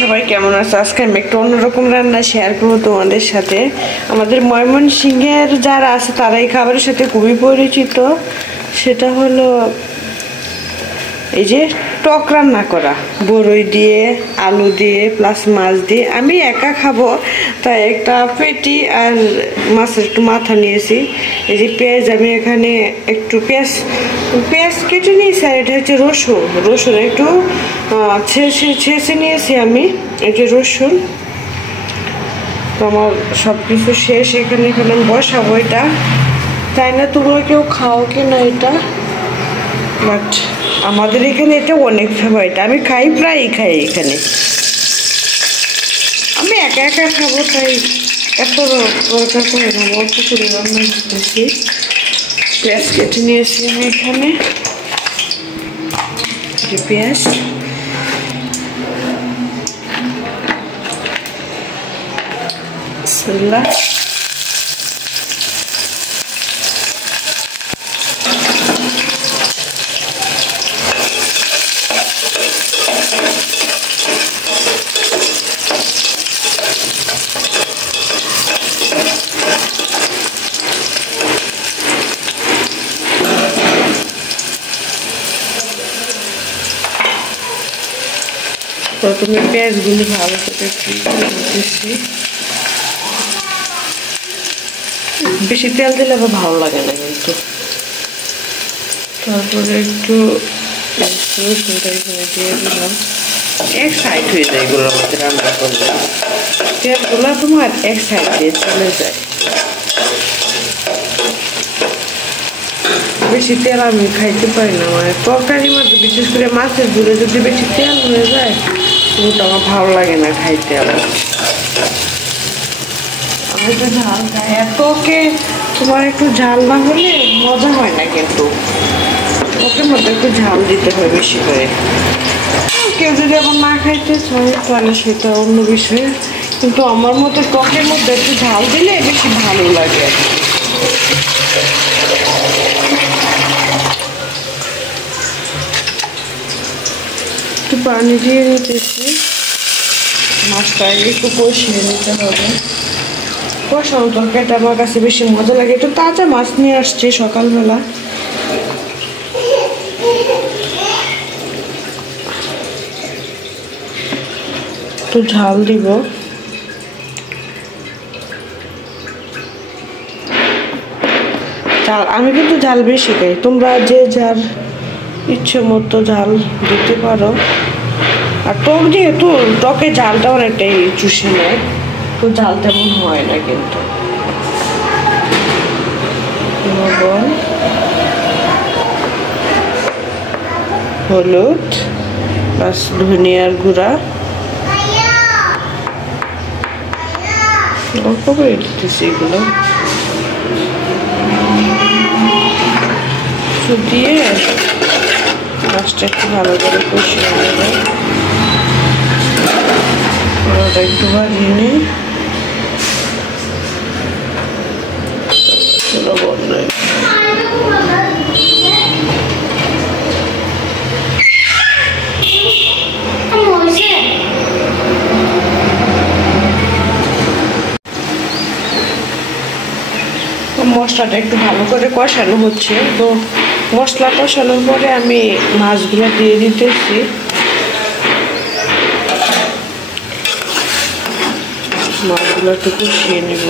সবাই কেমন আছো? আজকে আমি একটু অন্যরকম রান্না শেয়ার করবো তোমাদের সাথে। আমাদের ময়মনসিংহের যারা আছে তারা এই খাবারের সাথে খুবই পরিচিত। সেটা হলো এই যে টক রান্না করা, বড়ই দিয়ে, আলু দিয়ে, প্লাস মাছ দিয়ে। আমি একা খাবো তাই একটা পেটি আর মাছের একটু মাথা নিয়েছি। এই যে পেঁয়াজ, আমি এখানে একটু পেঁয়াজ কেটে নিয়েছি, আর এটা হচ্ছে রসুন একটু ছেঁচে নিয়েছি আমি। এই যে রসুন, তো আমার সব কিছু শেষ। এখানে আমি বসাবো এটা। তাই না, তোমরা কেউ খাও কি না এটা? বাট আমাদের এখানে এটা অনেক ফেভারিট, আমি প্রায়ই খাই এখানে। আমি একা খাবো তাই এত দরকার করে না, অল্প করে রান্না করতেছি। পেঁয়াজ কেটে নিয়েছি আমি এখানে, পেঁয়াজ প্রথমে পেঁয়াজগুলো ভালো করে দিচ্ছি। বেশি তেল দিলে আবার ভালো লাগে না কিন্তু। তারপরে একটু রসুনটা এখানে দিয়ে দিলাম। এক সাইড হয়ে যায় এগুলোর মধ্যে রান্না করলে, তেলগুলো তোমার এক সাইড দিয়ে চলে যায়। বেশি তেল আমি খাইতে পারি না, মানে তরকারির মধ্যে বিশেষ করে মাছের ঝোলে যদি বেশি তেল হয়ে যায় ওটা আমার ভালো লাগে না খাইতে। আমার আমি তো ঝাল খাই, এতকে তোমার একটু ঝাল না হলে মজা হয় না। কিন্তু ওকের মধ্যে একটু ঝাল দিতে হয় বেশি করে। কেউ যদি আবার না খাইতে চায় তাহলে সেটা অন্য বিষয়, কিন্তু আমার মতো টকের মধ্যে একটু ঝাল দিলে বেশি ভালো লাগে আর কি। একটু পানি দিয়ে নিতেছি, মাছটা একটু কষিয়ে নিতে হবে। কষানো তরকারিটা আমার কাছে বেশি মজা লাগে। একটু তাজা মাছ নিয়ে আসছে সকালবেলা। একটু ঝাল দিব, আমি কিন্তু ঝাল বেশি খাই, তোমরা যে যার ইচ্ছে মতো ঝাল দিতে পারো। আর টক যেহেতু টকে ঝালটা অনেকটাই চুষে নেয়, তো ঝাল তেমন হয় না। কিন্তু লবণ, হলুদ, প্লাস ধনিয়ার গুঁড়া অল্প করে দিতেছি। এগুলো দিয়ে মাছটা একটু ভালো করে কষিয়ে নেবে। ওটা একটু বাড়িয়ে নিই, লবণ নেই। মশলাটা একটু ভালো করে কষানো হচ্ছে, তো মশলা কষানোর পরে আমি মাছগুলো দিয়ে দিতেছি। মাছগুলো একটু কষিয়ে নিব।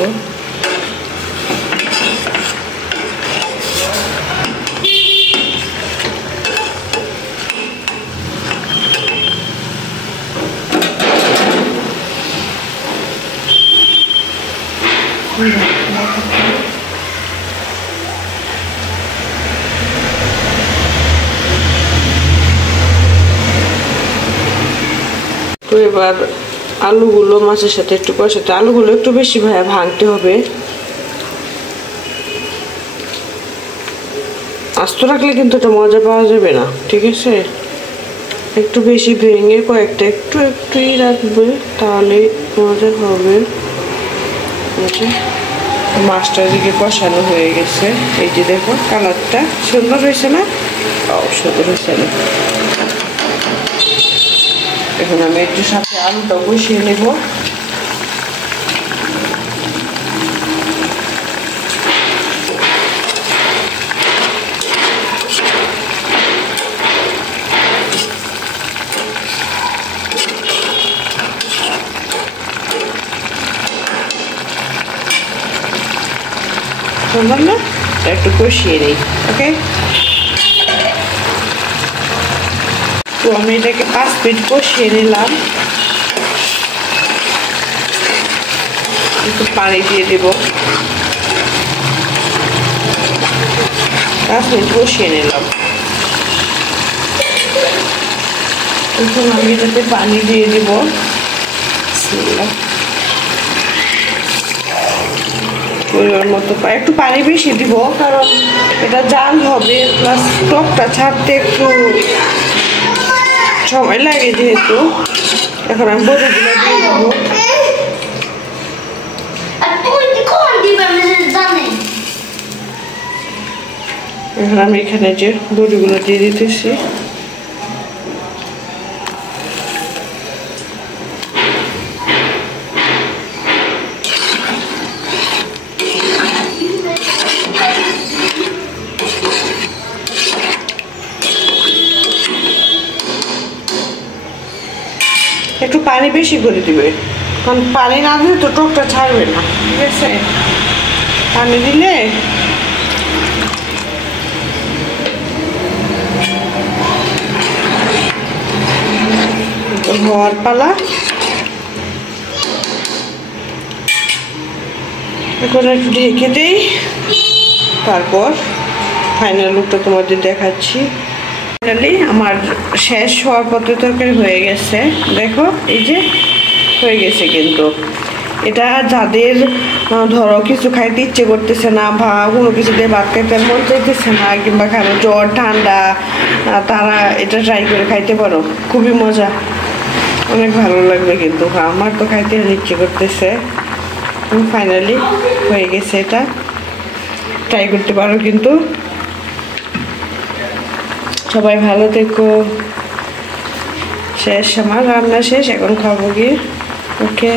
তো এবার আলুগুলো মাছের সাথে একটু কষাতে, আলুগুলো একটু বেশি ভাঙতে হবে। আস্ত রাখলে কিন্তু এটা মজা পাওয়া যাবে না, ঠিক আছে? একটু বেশি ভেঙে কয়েকটা একটুই রাখবে, তাহলে মজা হবে। মাছটা এদিকে কষানো হয়ে গেছে। এই যে দেখো কালারটা সুন্দর হয়েছে না? সুন্দর হয়েছে না? এখন আমি একটু সাথে আলুটা বসিয়ে নেব। বললাম না, একটু কষিয়ে নিই। ওকে, তো আমি এটাকে 5 মিনিট কষিয়ে নিলাম। একটু পানি দিয়ে দেব। 5 মিনিট কষিয়ে নিলাম। এখন আমি এটাতে পানি দিয়ে দেব। পরিমাণ মতো একটু পানি বেশি দিব, কারণ এটা জাল হবে, প্লাস টকটা ছাড়তে একটু সময় লাগে যেহেতু। এখন আমি বড়িগুলো দিয়ে দেবো। এখন আমি এখানে যে বড়িগুলো দিয়ে দিতেছি। একটু পানি বেশি করে দিবে, কারণ পানি না দিলে তো টকটা ছাড়বে না। ঠিক আছে, পানি দিলে হওয়ার পালা। এখন একটু ঢেকে দেই, তারপর ফাইনাল লুকটা তোমাদের দেখাচ্ছি। ফাইনালি আমার শেষ হওয়ার পথে তরকারি হয়ে গেছে। দেখো, এই যে হয়ে গেছে। কিন্তু এটা যাদের ধরো কিছু খাইতে ইচ্ছে করতেছে না, বা কোনো কিছু দিয়ে ভাত খাইতে মন চাইতেছে না, কিংবা কারো জ্বর ঠান্ডা, তারা এটা ট্রাই করে খাইতে পারো। খুবই মজা, অনেক ভালো লাগবে। কিন্তু আমার তো খাইতে ইচ্ছে করতেছে। ফাইনালি হয়ে গেছে, এটা ট্রাই করতে পারো কিন্তু। সবাই ভালো থেকো। শেষ, আমার রান্না শেষ, এখন খাবো গিয়ে। ওকে।